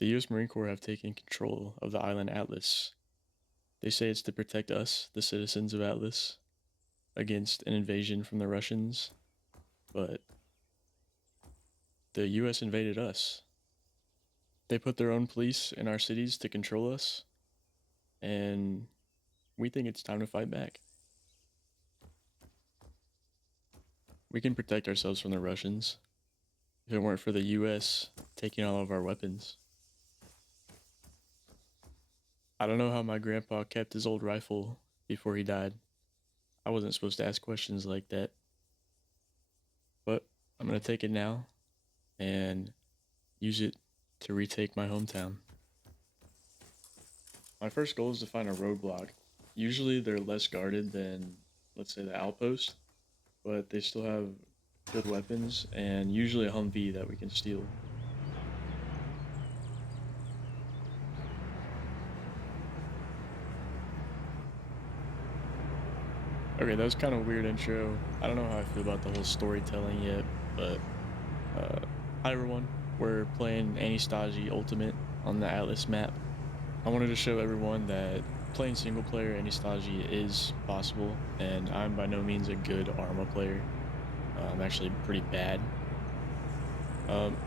The US Marine Corps have taken control of the island Atlas. They say it's to protect us, the citizens of Atlas, against an invasion from the Russians, but the US invaded us. They put their own police in our cities to control us, and we think it's time to fight back. We can protect ourselves from the Russians if it weren't for the US taking all of our weapons. I don't know how my grandpa kept his old rifle before he died. I wasn't supposed to ask questions like that, but I'm gonna take it now and use it to retake my hometown. My first goal is to find a roadblock. Usually they're less guarded than, let's say, the outpost, but they still have good weapons and usually a Humvee that we can steal. Okay, that was kind of a weird intro. I don't know how I feel about the whole storytelling yet, but uh, hi everyone. We're playing Antistasi Ultimate on the Atlas map. I wanted to show everyone that playing single player Antistasi is possible, and I'm by no means a good Arma player. I'm actually pretty bad. Um,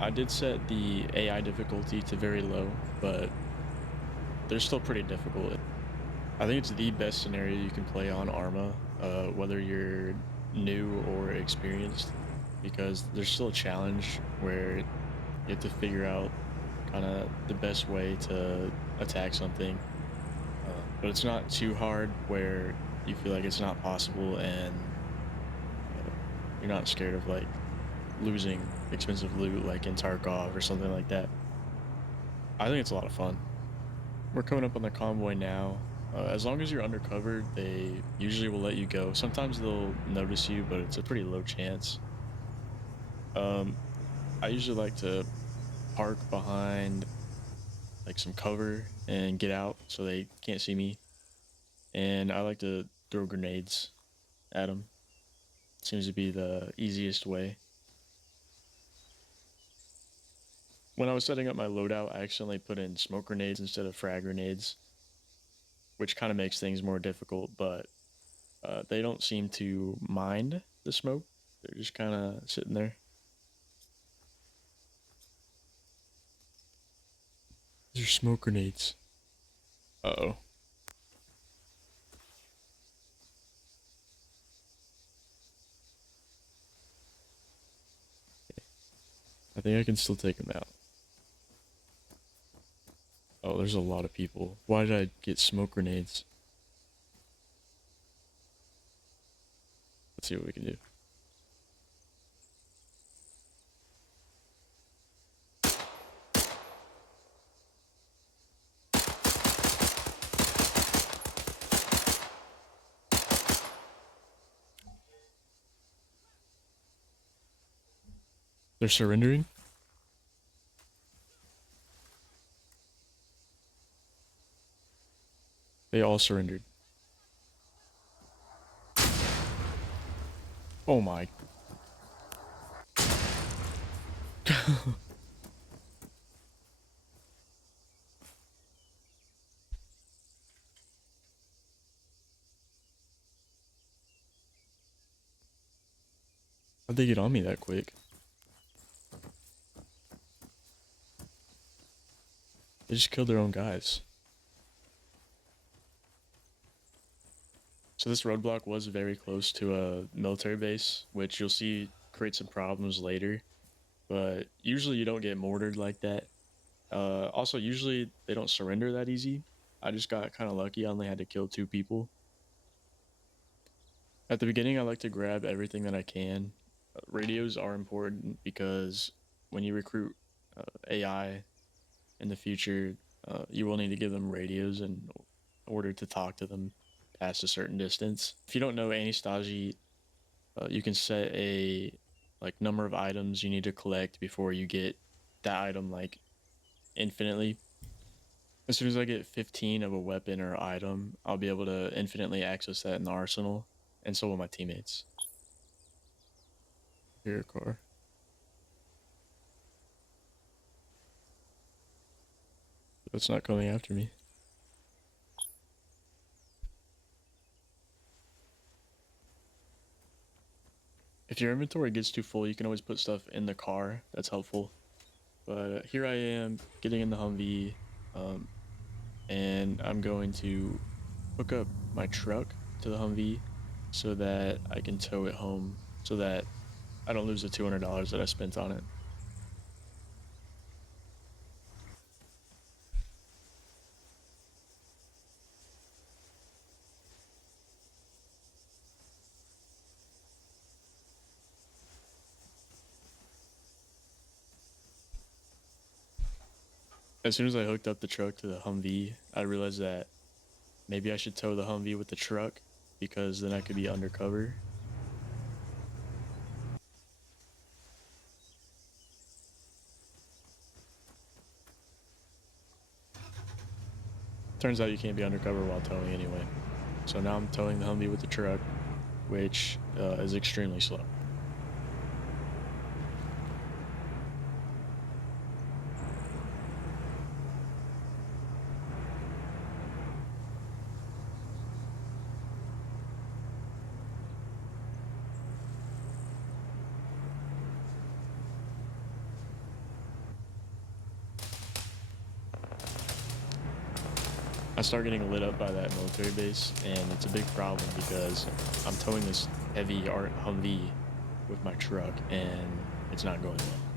I did set the AI difficulty to very low, but they're still pretty difficult. I think it's the best scenario you can play on Arma, whether you're new or experienced, because there's still a challenge where you have to figure out kind of the best way to attack something. But it's not too hard where you feel like it's not possible and uh, you're not scared of like losing expensive loot like in Tarkov or something like that. I think it's a lot of fun. We're coming up on the convoy now. As long as you're undercover, they usually will let you go. Sometimes they'll notice you, but it's a pretty low chance. Um, I usually like to park behind like some cover and get out so they can't see me. And I like to throw grenades at them. Seems to be the easiest way. When I was setting up my loadout, I accidentally put in smoke grenades instead of frag grenades, which kind of makes things more difficult, but they don't seem to mind the smoke. They're just kind of sitting there. These are smoke grenades. Uh-oh. I think I can still take them out. Oh, there's a lot of people. Why did I get smoke grenades? Let's see what we can do. They're surrendering? They all surrendered. Oh my. How'd they get on me that quick? They just killed their own guys. So this roadblock was very close to a military base, which you'll see create some problems later. But usually you don't get mortared like that. Also, usually they don't surrender that easy. I just got kind of lucky. I only had to kill 2 people. At the beginning, I like to grab everything that I can. Radios are important because when you recruit AI in the future, you will need to give them radios in order to talk to them past a certain distance. If you don't know Anastasia, you can set a like number of items you need to collect before you get that item like infinitely. As soon as I get 15 of a weapon or item, I'll be able to infinitely access that in the arsenal, and so will my teammates. Here, car. It's not coming after me. If your inventory gets too full, you can always put stuff in the car. That's helpful. But here I am getting in the Humvee, and I'm going to hook up my truck to the Humvee so that I can tow it home so that I don't lose the $200 that I spent on it. As soon as I hooked up the truck to the Humvee, I realized that maybe I should tow the Humvee with the truck because then I could be undercover. Turns out you can't be undercover while towing anyway. So now I'm towing the Humvee with the truck, which is extremely slow. I start getting lit up by that military base, and it's a big problem because I'm towing this heavy Humvee with my truck, and it's not going well.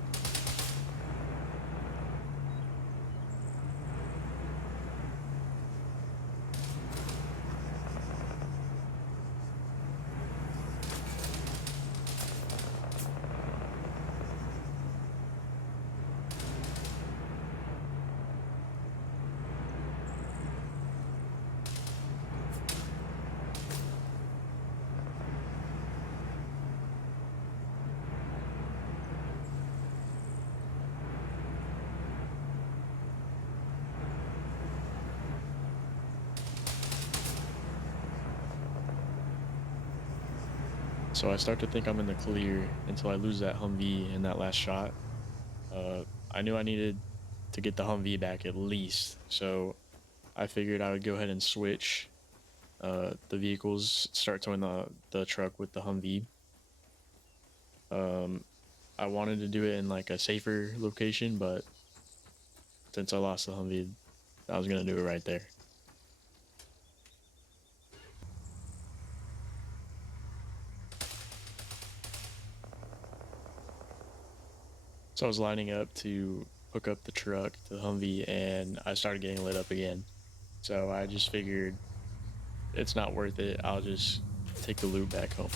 So I start to think I'm in the clear until I lose that Humvee in that last shot. I knew I needed to get the Humvee back at least, so I figured I would go ahead and switch the vehicles, start towing the truck with the Humvee. Um, I wanted to do it in like a safer location, but since I lost the Humvee, I was gonna do it right there. So I was lining up to hook up the truck to the Humvee, and I started getting lit up again. So I just figured it's not worth it. I'll just take the loot back home.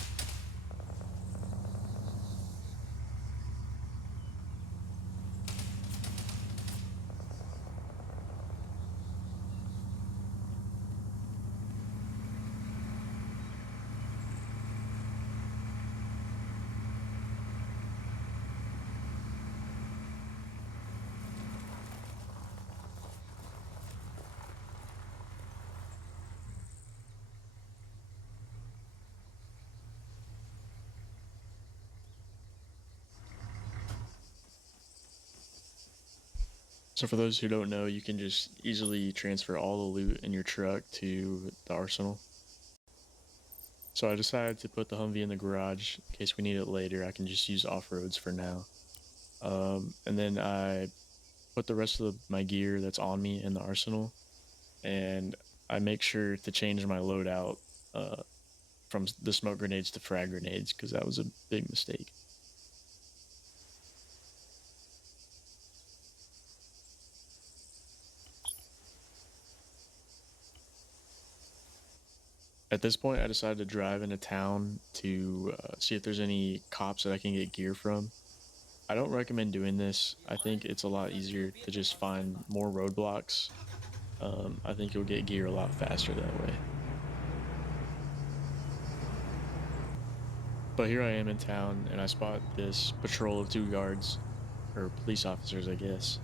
So for those who don't know, you can just easily transfer all the loot in your truck to the arsenal. So I decided to put the Humvee in the garage in case we need it later. I can just use off-roads for now. And then I put the rest of my gear that's on me in the arsenal, and I make sure to change my loadout uh, from the smoke grenades to frag grenades because that was a big mistake. At this point, I decided to drive into town to see if there's any cops that I can get gear from. I don't recommend doing this. I think it's a lot easier to just find more roadblocks. I think you'll get gear a lot faster that way. But here I am in town, and I spot this patrol of 2 guards, or police officers, I guess.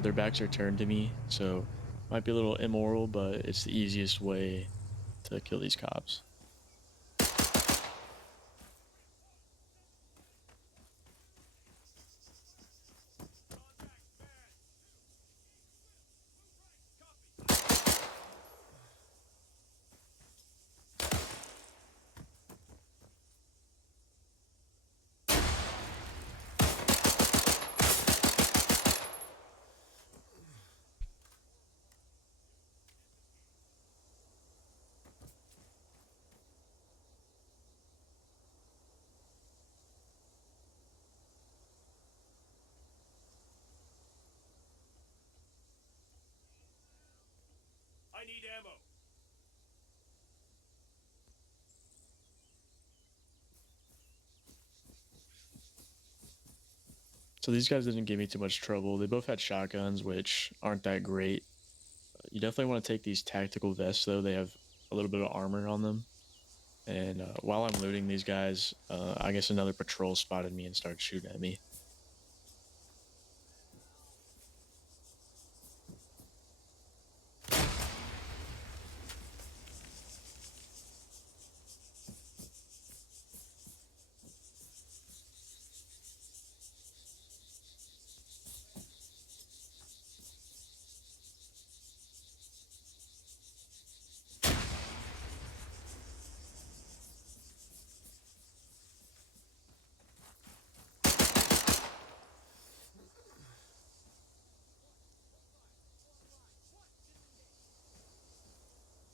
Their backs are turned to me, so might be a little immoral, but it's the easiest way to kill these cops. I need ammo. So these guys didn't give me too much trouble. They both had shotguns, which aren't that great. You definitely want to take these tactical vests, though. They have a little bit of armor on them. And while I'm looting these guys, I guess another patrol spotted me and started shooting at me.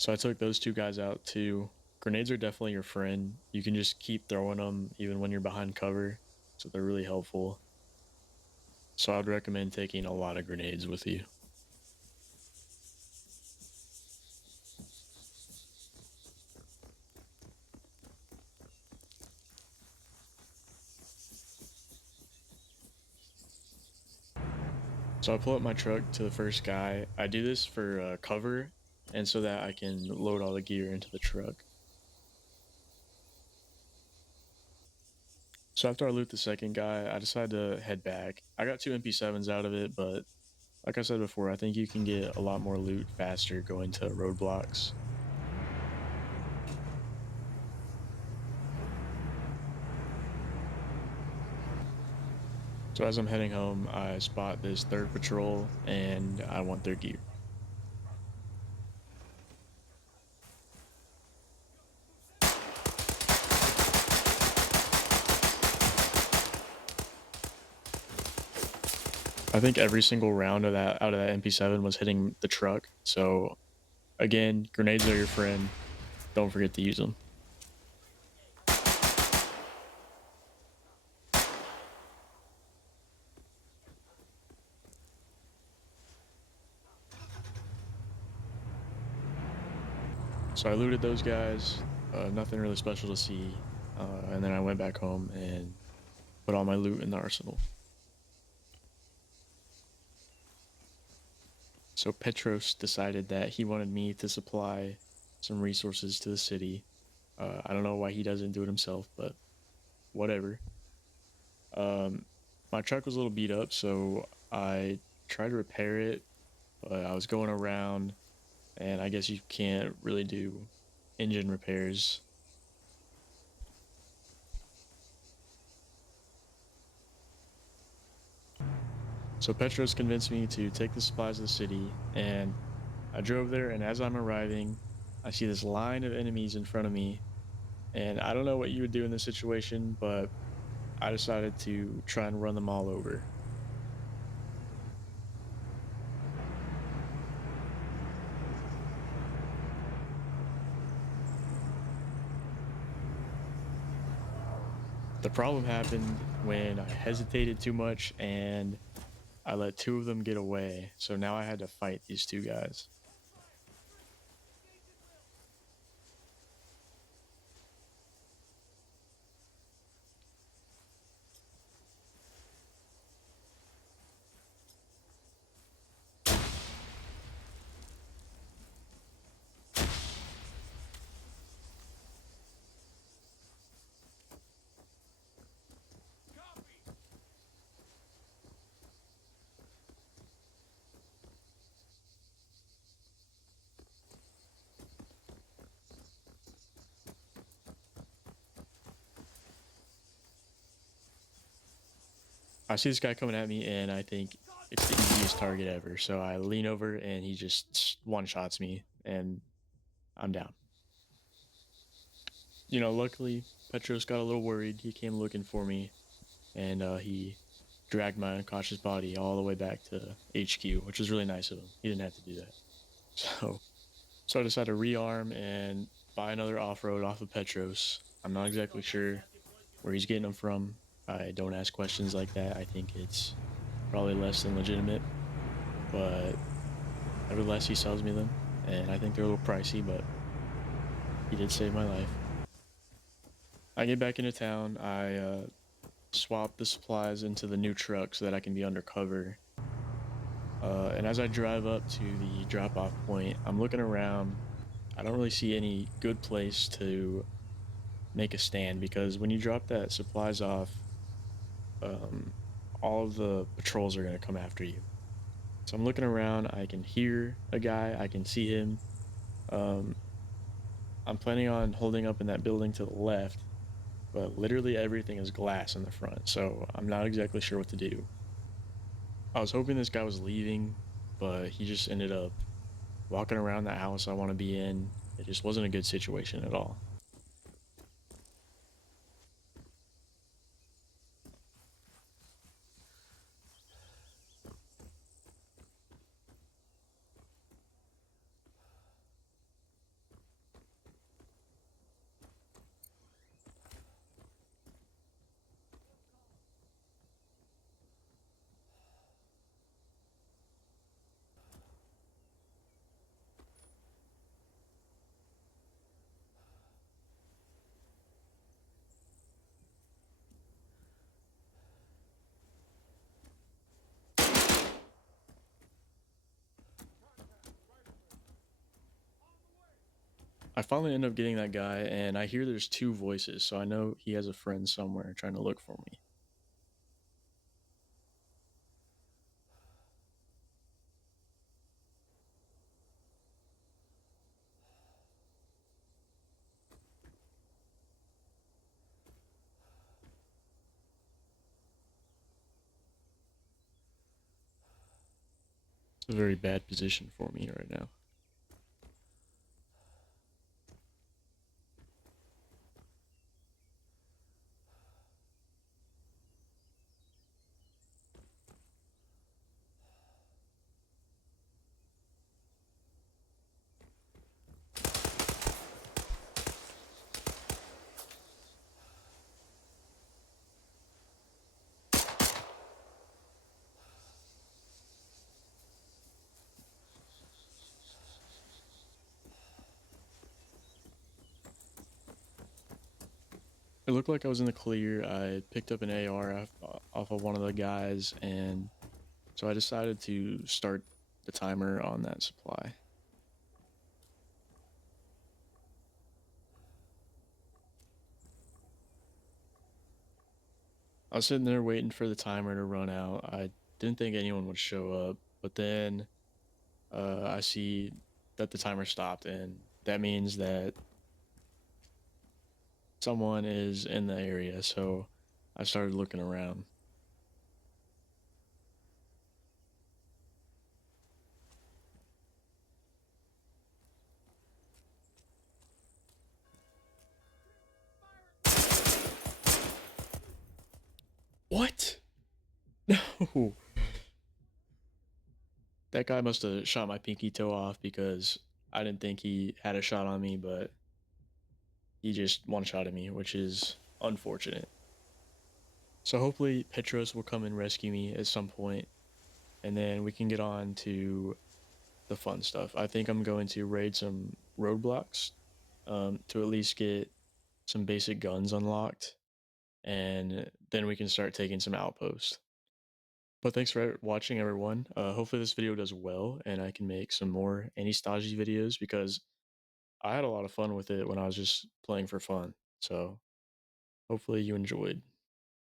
So I took those two guys out too. Grenades are definitely your friend. You can just keep throwing them even when you're behind cover. So they're really helpful. So I'd recommend taking a lot of grenades with you. So I pull up my truck to the first guy. I do this for cover and so that I can load all the gear into the truck. So after I loot the second guy, I decided to head back. I got two MP7s out of it, but like I said before, I think you can get a lot more loot faster going to roadblocks. So as I'm heading home, I spot this third patrol and I want their gear. I think every single round of that out of that MP7 was hitting the truck. So again, grenades are your friend. Don't forget to use them. So I looted those guys. Nothing really special to see. And then I went back home and put all my loot in the arsenal. So Petros decided that he wanted me to supply some resources to the city. I don't know why he doesn't do it himself, but whatever. Um, my truck was a little beat up, so I tried to repair it, but I was going around, and I guess you can't really do engine repairs. So Petros convinced me to take the supplies to the city, and I drove there. And as I'm arriving, I see this line of enemies in front of me, and I don't know what you would do in this situation, but I decided to try and run them all over. The problem happened when I hesitated too much and I let two of them get away. So now I had to fight these two guys. I see this guy coming at me and I think it's the easiest target ever. So I lean over and he just one shots me and I'm down. Luckily Petros got a little worried. He came looking for me and he dragged my unconscious body all the way back to HQ, which was really nice of him. He didn't have to do that. So So I decided to rearm and buy another off-road off of Petros. I'm not exactly sure where he's getting them from. I don't ask questions like that. I think it's probably less than legitimate, but nevertheless, he sells me them, and I think they're a little pricey, but he did save my life. I get back into town. I swap the supplies into the new truck so that I can be undercover. And as I drive up to the drop-off point, I'm looking around. I don't really see any good place to make a stand because when you drop that supplies off, um, all of the patrols are going to come after you. So I'm looking around. I can hear a guy. I can see him. Um, I'm planning on holding up in that building to the left, but literally everything is glass in the front. So I'm not exactly sure what to do. I was hoping this guy was leaving, but he just ended up walking around the house I want to be in. It just wasn't a good situation at all. I finally end up getting that guy, and I hear there's two voices, so I know he has a friend somewhere trying to look for me. It's a very bad position for me right now. It looked like I was in the clear. I picked up an AR off of one of the guys, and so I decided to start the timer on that supply. I was sitting there waiting for the timer to run out. I didn't think anyone would show up, but then I see that the timer stopped, and that means that someone is in the area. So I started looking around. What? No. That guy must have shot my pinky toe off because I didn't think he had a shot on me, but he just one shot at me, which is unfortunate. So hopefully Petros will come and rescue me at some point, and then we can get on to the fun stuff. I think I'm going to raid some roadblocks to at least get some basic guns unlocked, and then we can start taking some outposts. But thanks for watching, everyone. Hopefully this video does well, and I can make some more Antistasi videos because I had a lot of fun with it when I was just playing for fun. So hopefully you enjoyed.